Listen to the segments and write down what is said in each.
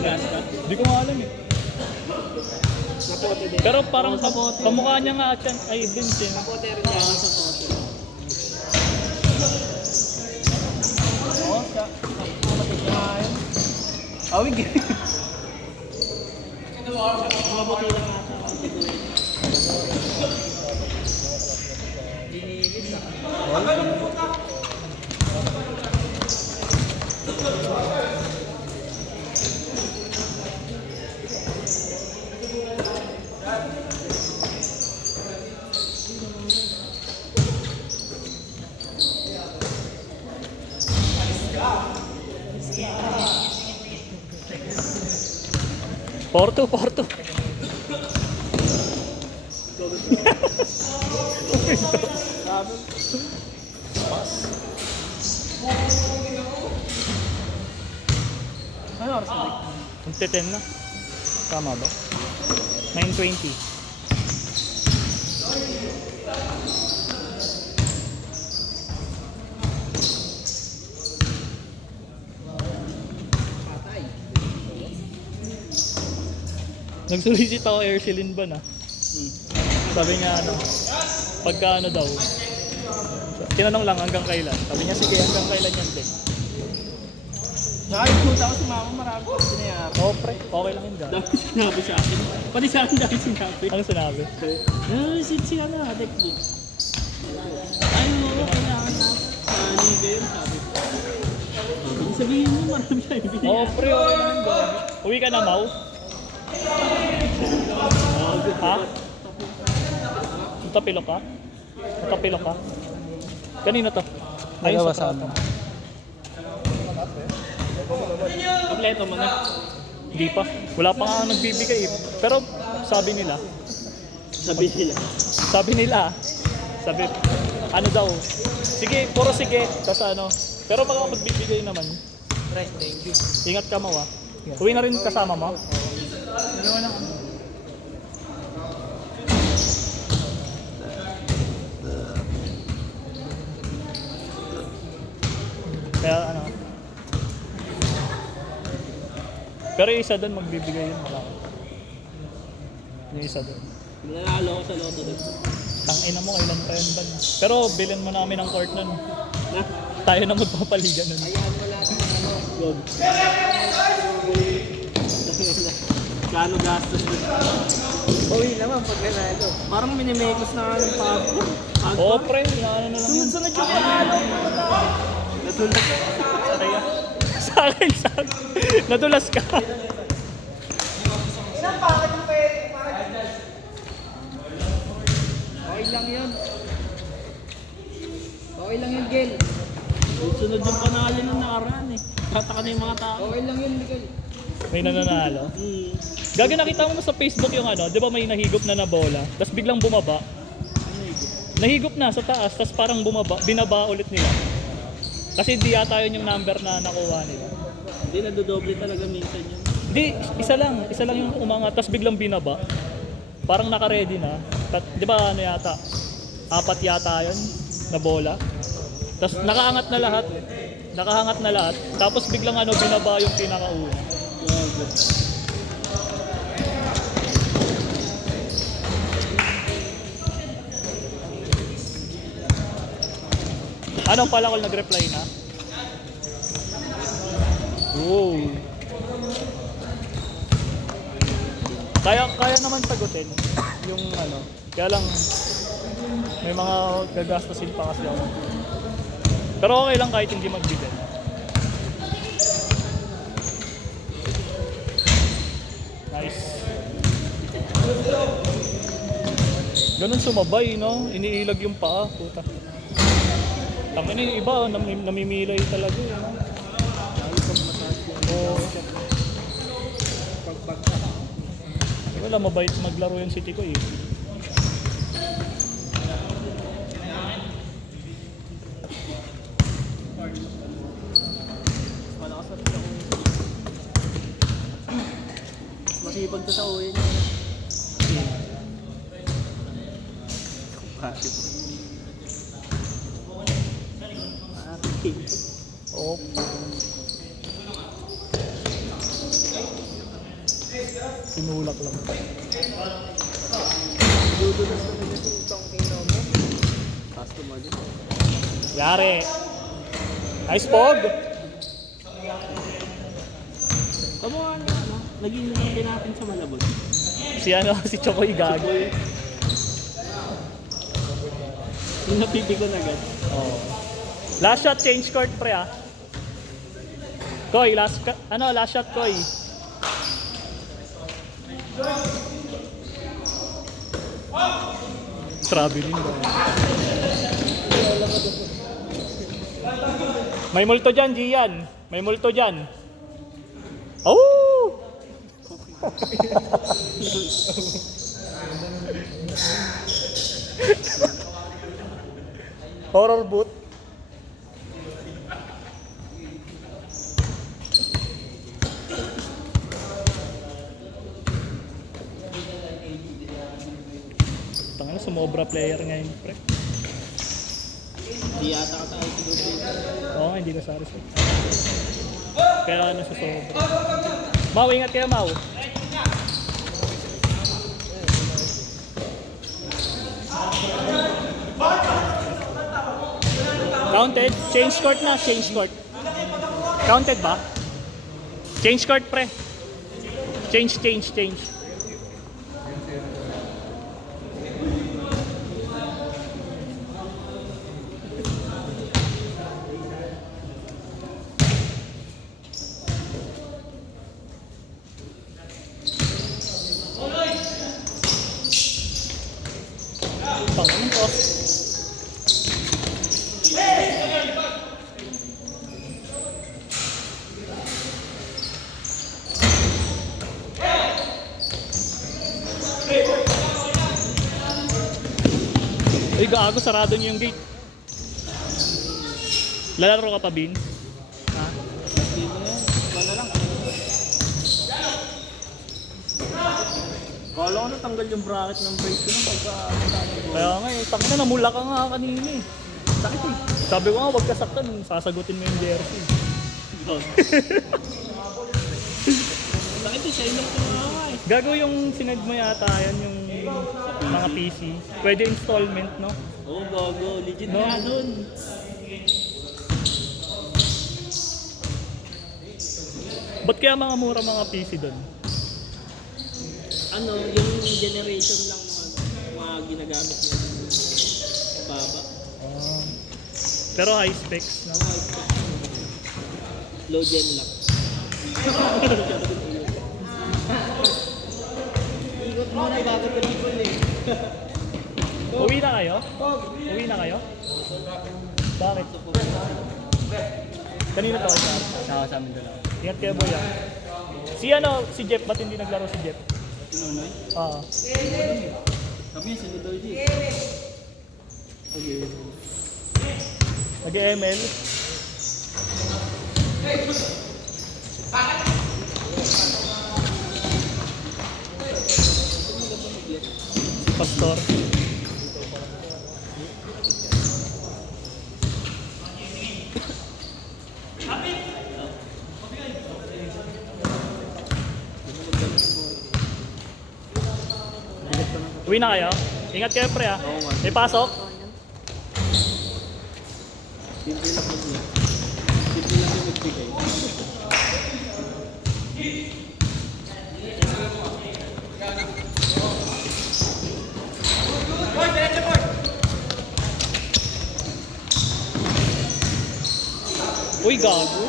Hindi ko nga alam eh. Napote din. Pero parang kamukha niya nga at yan. Ay, Vince eh. Napote rin niya. Sa pote. Oo, siya. Mamatid na nga yun. Awig eh. Mabuti lang ata. Dinilis na. Porto. Ano oras na? Magte-10 na. Tama ba? 9:20. Patay. Nagsolicit ako air cylinder ba na? Sabi niya ano, pagka ano daw, tinanong lang hanggang kailan. Sabi niya sige hanggang kailan yan din. Nakakikuta ako si mama, marami ko sinayari. Oo pre, okay lang yun dyan. Dami sinabi sa akin. Pati sa akin dami sinabi. Ano sinabi? Sila na, Dekli. Ay, mo, kailangan na. Sa liga yun, sabi. Sabihin mo, marami tayo binayaan. Oo pre, okay lang yun dyan. Uwi ka na, Mau? Ha? Matapilok ka? Matapilok ka? Kanina to? Ayun Dalawa sa sa amin. Kompleto mo na. Hindi pa. Wala pa nga nagbibigay eh. Pero sabi nila, Sabi nila. sabi, ano daw, sige, puro sige, tas ano. Pero pag ako magbibigay naman, Right, thank you. ingat ka mo ah. Uwi na rin kasama mo. Dalawa na kami. Kaya ano. Pero yung isa doon magbibigay yun malaki. Yung isa doon. Nanalo ko sa loto din. Tangina mo, kailan pa yun ba? Pero bilhin mo namin ng court nun. Na? Tayo na magpapaliga nun. Ayahan mo lahat ng ano. Good. Kano gastos din. Uwi naman pag nanalo. Parang minimekos na nga ng pagod. Oo pre, ano na lang yun. Sunod yung panalo. Natulog. Kaya, sa akin. Nadulas ka. Ilang pakit yung pwede? Okay lang yun. Okay lang yun, Gil. Sunod yung panalo ng nakaraan eh. Tataka na yung mga tao. Okay lang yun, Miguel. May nananalo. Gagi nakita mo sa Facebook yung ano, di ba may nahigop na bola, tapos biglang bumaba. Nahigop na sa taas, tapos parang bumaba, binaba ulit nila. Kasi di yata yun yung number na nakuha nila. Hindi, nadodoble talaga minsan yun. Di, isa lang yung umangat, tapos biglang binaba. Parang naka-ready na. Di ba ano yata, 4 yata yun na bola. Tapos nakaangat na lahat, tapos biglang ano, binaba yung pinakauna. Ano pala kung nag-reply na? Wow. Kaya naman sagutin yung ano. Kaya lang may mga gagastusin pa kasi ako. Pero okay lang kahit hindi magbigay. Nice. Ganun sumabay, no? Iniilag yung paa, puta. Tama na yung iba, namimilay talaga, eh, no? Oo. Wala, mabait maglaro yung City ko, eh. Masipag ka sa uwi niya. Bakit? Oh. Sinulak lang. Dudulas na nila yung tongking na mo. Customer din. Yari. Nice pog. Kamuha niya, ano? Naging nilagay natin sa Malabon. Si ano, si Chokoy gago. Yung napipikon agad. Oh. Last shot, change court pre ah. Koy, last shot Koy. Traveling ba? May multo dyan, Gian. May multo dyan. Oh! Horror boot. Tanga na, sumobra player ngayon, pre. Hindi yata ka tayo siguro dito. Oo nga, hindi ka sa reset. Kaya ano sa sobra. Mau, ingat kayo, Mau. Counted? Change court na, change court. Counted ba? Change court, pre. Change. Pangin ko. Uy, gago, sarado niyo yung gate. Lalaro ka pa, Bin? Ha? Dito na yan. Bala lang. Kala ko natanggal yung bracket ng brake ko nung pagka... Kaya nga eh, tangina, namula ka nga kanina eh. Sakit eh. Sabi ko nga, wag ka saktan, sasagutin mo yung jersey. Bakit siya yung nagtumawa eh? Gago yung sinad mo yata yan, yung mga PC. Pwede installment, no? Oo, bago. Legit No. nga dun. Ba't kaya mga mura mga PC doon? Ano, yung generation lang mga ginagamit niya. Baba. Pero high specs, no? Low gen lang. Ikot muna bago tumipon eh. Uwi na kayo? Uwi na kayo? Bakit? Kanina to kayo? Saka sa amin dalawa. Ingat kayo, boy, ah. Si Jeff, ba't hindi naglaro si Jeff? Nunoy? Oo. Sabi niya, sino daw G? Okay. Nag-ML. Pastor. Uwi na kayo? Ingat kayo, pre, ah. Oo nga. May pasok? Simple lang mag-niya. Simple lang yung magbigay. Uy, gago.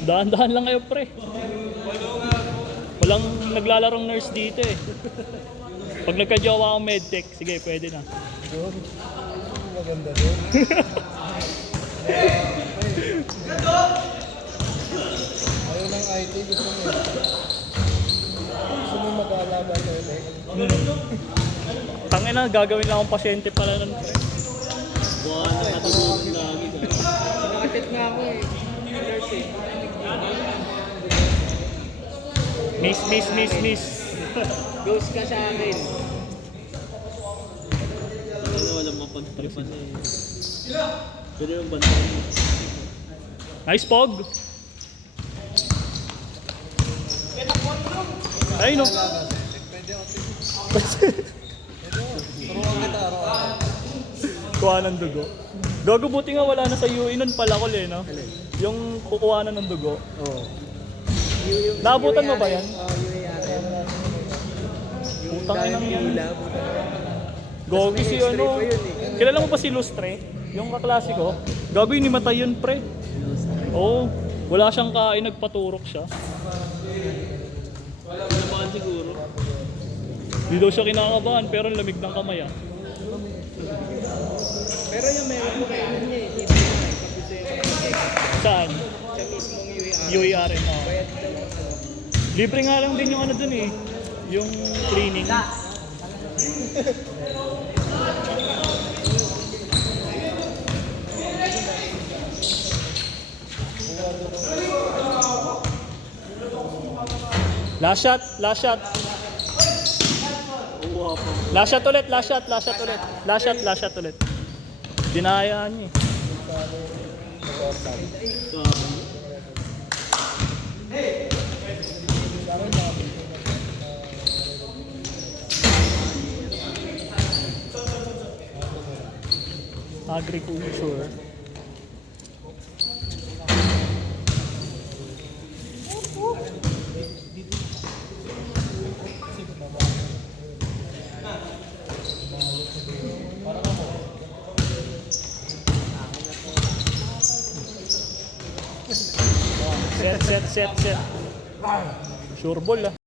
Dahan-dahan lang kayo, pre. Walang naglalarong nurse dito eh. Pag nagka-jowa akong medtech, sige, pwede na. Maganda doon. Ayaw ng IT, gusto mo eh. Gusto mo mag-aalaga sa ulit. Tangina, gagawin lang akong pasyente pala nun, pre. Buwan na katulog lagi. Nakakit nga ako eh. Nurse eh. Miss. Ghost ka sa akin. Ano, walang mapagtripan eh. Pero yung bantay mo. Nice pog. Ay no. Kuha ng dugo. Gago, buti nga wala na sa UE nun pala ko no? Yung kukuha na ng dugo. Oo. Naabutan mo ba yan? UARM. Putang inang yan. Hila. Gogi si ano. Kilala mo ba si Lustre? Yung kaklase ko? Gago yun, nimatay yun pre. Oo. Wala siyang kain, nagpaturok siya. Kinabahan siguro. Hindi daw siya kinakabahan pero ang lamig ng kamay ah. Pero yung meron ko kayo niya eh. Saan? Siya mismong UARM. UARM oh. Bayad daw. Libre nga lang din yung ano dun eh. Yung cleaning. Last shot, last shot. Last shot ulit, last shot, last shot ulit. Last shot, last shot ulit. Dinayaan niya eh. Agriculture. Set. Sure ball ah.